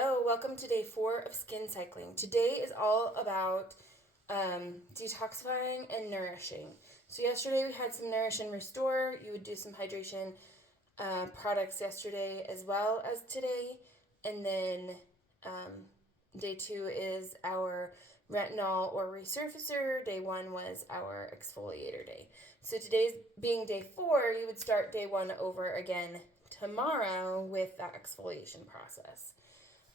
Hello, welcome to day 4 of skin cycling. Today is all about detoxifying and nourishing. So yesterday we had some Nourish and Restore. You would do some hydration products yesterday as well as today. And then day 2 is our retinol or resurfacer. Day 1 was our exfoliator day. So today's being day 4, you would start day 1 over again tomorrow with that exfoliation process.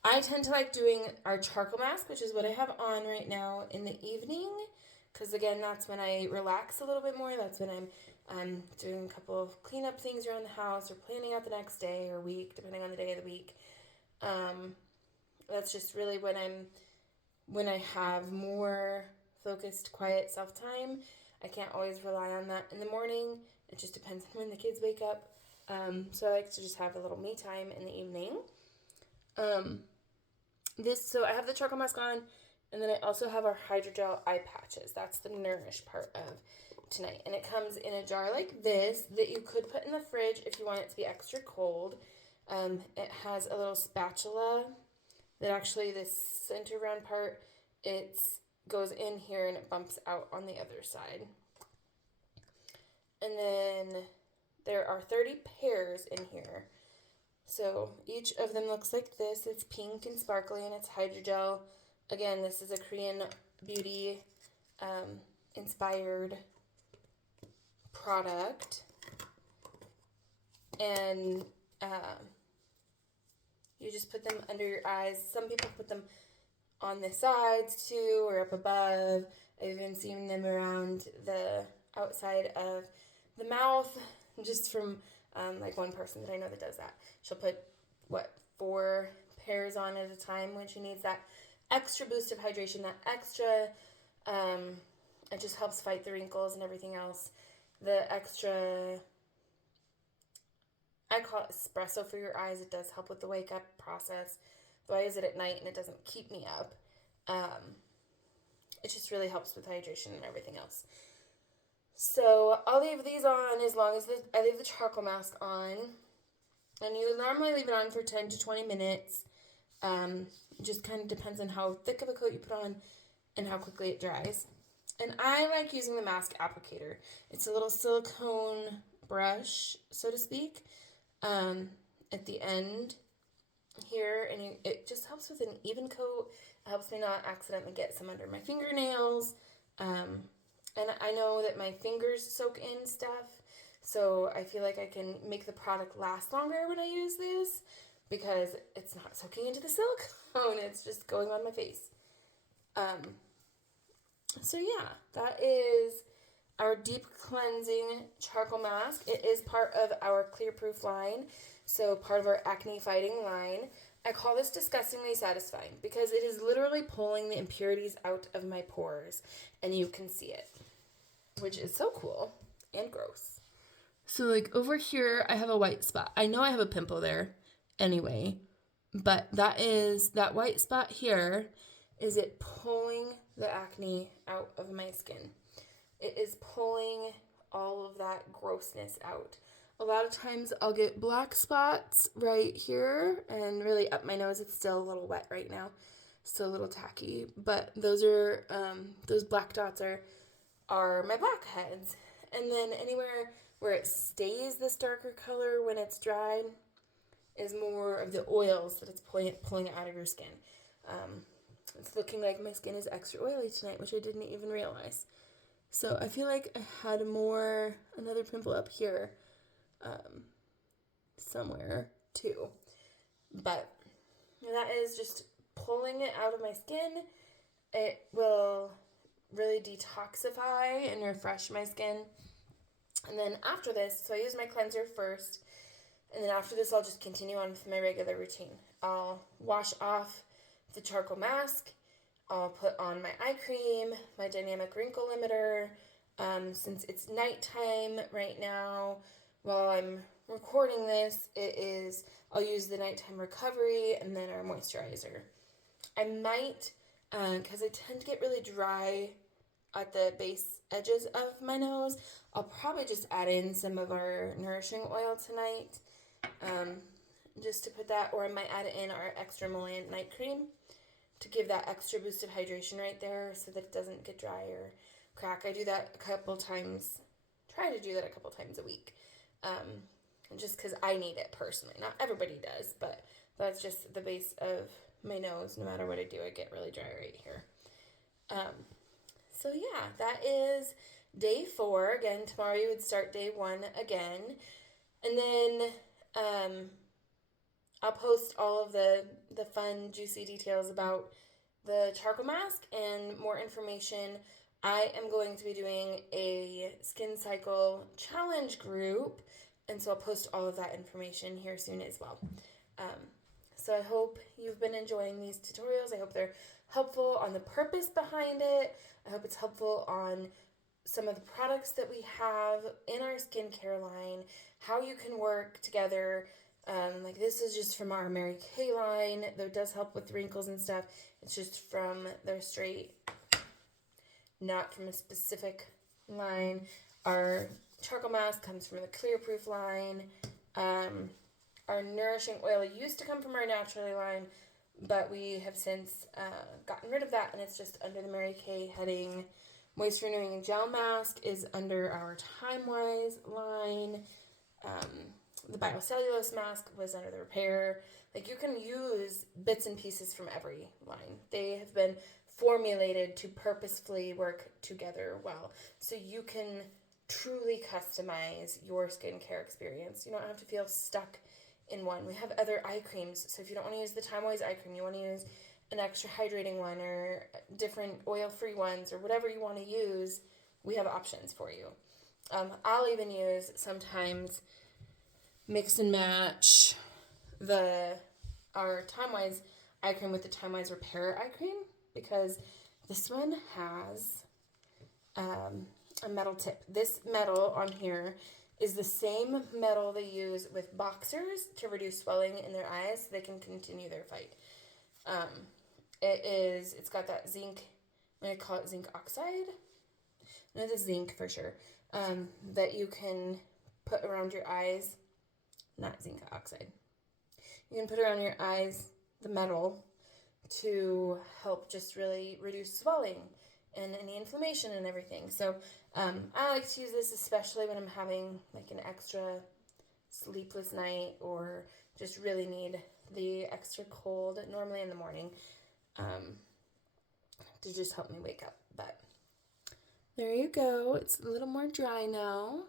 I tend to like doing our charcoal mask, which is what I have on right now in the evening, because again, that's when I relax a little bit more. That's when I'm doing a couple of cleanup things around the house or planning out the next day or week, depending on the day of the week. That's just really when I have more focused, quiet self-time. I can't always rely on that in the morning. It just depends on when the kids wake up. So I like to just have a little me time in the evening. So I have the charcoal mask on, and then I also have our hydrogel eye patches. That's the Nourish part of tonight. And it comes in a jar like this that you could put in the fridge if you want it to be extra cold. It has a little spatula that actually this center round part, it goes in here and it bumps out on the other side. And then there are 30 pairs in here. So each of them looks like this. It's pink and sparkly and it's hydrogel. Again, this is a Korean beauty inspired product. And you just put them under your eyes. Some people put them on the sides too or up above. I've even seen them around the outside of the mouth, just from like one person that I know that does that. She'll put 4 pairs on at a time when she needs that extra boost of hydration, that extra it just helps fight the wrinkles and everything else. The extra, I call it espresso for your eyes. It does help with the wake up process. Though I use it at night and it doesn't keep me up. It just really helps with hydration and everything else. So I'll leave these on as long as I leave the charcoal mask on. And you normally leave it on for 10 to 20 minutes. It just kind of depends on how thick of a coat you put on and how quickly it dries. And I like using the mask applicator. It's a little silicone brush, so to speak, at the end here. And it just helps with an even coat. It helps me not accidentally get some under my fingernails. And I know that my fingers soak in stuff, so I feel like I can make the product last longer when I use this because it's not soaking into the silicone. It's just going on my face. So yeah, that is our deep cleansing charcoal mask. It is part of our Clear Proof line, so part of our acne fighting line. I call this disgustingly satisfying because it is literally pulling the impurities out of my pores, and you can see it, which is so cool and gross. So like over here, I have a white spot. I know I have a pimple there anyway, but that white spot here is it pulling the acne out of my skin. It is pulling all of that grossness out. A lot of times I'll get black spots right here and really up my nose. It's still a little wet right now, still a little tacky, but those black dots are my blackheads. And then anywhere where it stays this darker color when it's dried is more of the oils that it's pulling out of your skin. It's looking like my skin is extra oily tonight, which I didn't even realize. So I feel like I had another pimple up here somewhere too. But that is just pulling it out of my skin. It will really detoxify and refresh my skin. And then after this, so I use my cleanser first, and then after this I'll just continue on with my regular routine. I'll wash off the charcoal mask, I'll put on my eye cream, my dynamic wrinkle limiter. Since it's nighttime right now, while I'm recording this, I'll use the nighttime recovery and then our moisturizer. I might, because I tend to get really dry at the base edges of my nose, I'll probably just add in some of our nourishing oil tonight. just to put that, or I might add in our extra emollient night cream to give that extra boost of hydration right there so that it doesn't get dry or crack. I do that a couple times, try to do that a couple times a week, just because I need it personally. Not everybody does, but that's just the base of my nose. No matter what I do, I get really dry right here. So yeah, that is day 4. Again, tomorrow you would start day 1 again. And then I'll post all of the fun, juicy details about the charcoal mask and more information. I am going to be doing a skin cycle challenge group, and so I'll post all of that information here soon as well. So I hope you've been enjoying these tutorials. I hope they're helpful on the purpose behind it. I hope it's helpful on some of the products that we have in our skincare line, how you can work together. Like this is just from our Mary Kay line that does help with wrinkles and stuff. It's just from their straight, not from a specific line. Our charcoal mask comes from the Clear Proof line. Our nourishing oil used to come from our Naturally line, but we have since gotten rid of that, and it's just under the Mary Kay heading. Moisture Renewing Gel Mask is under our Time-Wise line. The Biocellulose Mask was under the Repair. Like, you can use bits and pieces from every line. They have been formulated to purposefully work together well, so you can truly customize your skincare experience. You don't have to feel stuck in one. We have other eye creams, so if you don't want to use the Time-Wise eye cream, you want to use an extra hydrating one or different oil-free ones or whatever you want to use, we have options for you. I'll even use sometimes mix and match our Time-Wise eye cream with the Time-Wise Repair eye cream, because this one has a metal tip. This metal on here is the same metal they use with boxers to reduce swelling in their eyes so they can continue their fight. It's got that zinc, I'm going to call it zinc oxide. No, the zinc for sure. That you can put around your eyes, not zinc oxide. You can put around your eyes the metal to help just really reduce swelling and any inflammation and everything. So I like to use this especially when I'm having like an extra sleepless night or just really need the extra cold, normally in the morning, to just help me wake up. But there you go. It's a little more dry now.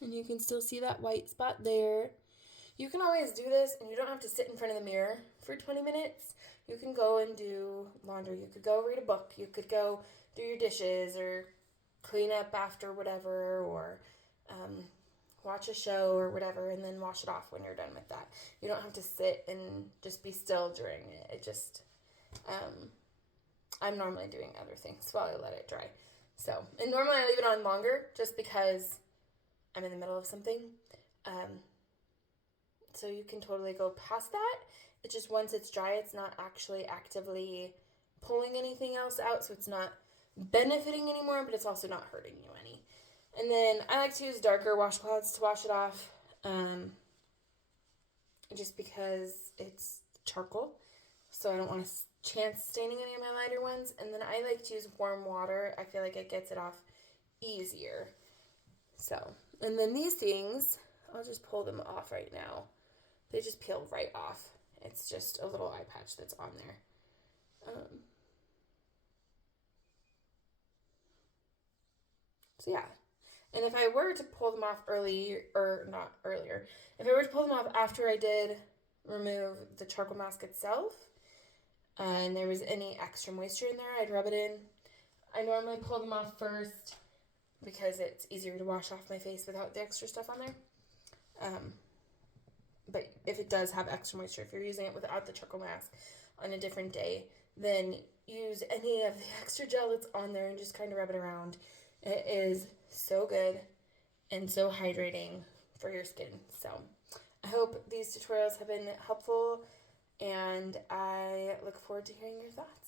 And you can still see that white spot there. You can always do this, and you don't have to sit in front of the mirror for 20 minutes. You can go and do laundry. You could go read a book. You could go do your dishes or clean up after whatever, or watch a show or whatever, and then wash it off when you're done with that. You don't have to sit and just be still during it. It just, I'm normally doing other things while I let it dry. So, and normally I leave it on longer just because I'm in the middle of something. So you can totally go past that. It's just once it's dry, it's not actually actively pulling anything else out, so it's not benefiting anymore, but it's also not hurting you any. And then I like to use darker washcloths to wash it off, just because it's charcoal, so I don't want a chance staining any of my lighter ones. And then I like to use warm water. I feel like it gets it off easier. So, and then these things, I'll just pull them off right now. They just peel right off. It's just a little eye patch that's on there. So yeah. And if I were to pull them off if I were to pull them off after I did remove the charcoal mask itself, and there was any extra moisture in there, I'd rub it in. I normally pull them off first because it's easier to wash off my face without the extra stuff on there. But if it does have extra moisture, if you're using it without the charcoal mask on a different day, then use any of the extra gel that's on there and just kind of rub it around. It is so good and so hydrating for your skin. So I hope these tutorials have been helpful, and I look forward to hearing your thoughts.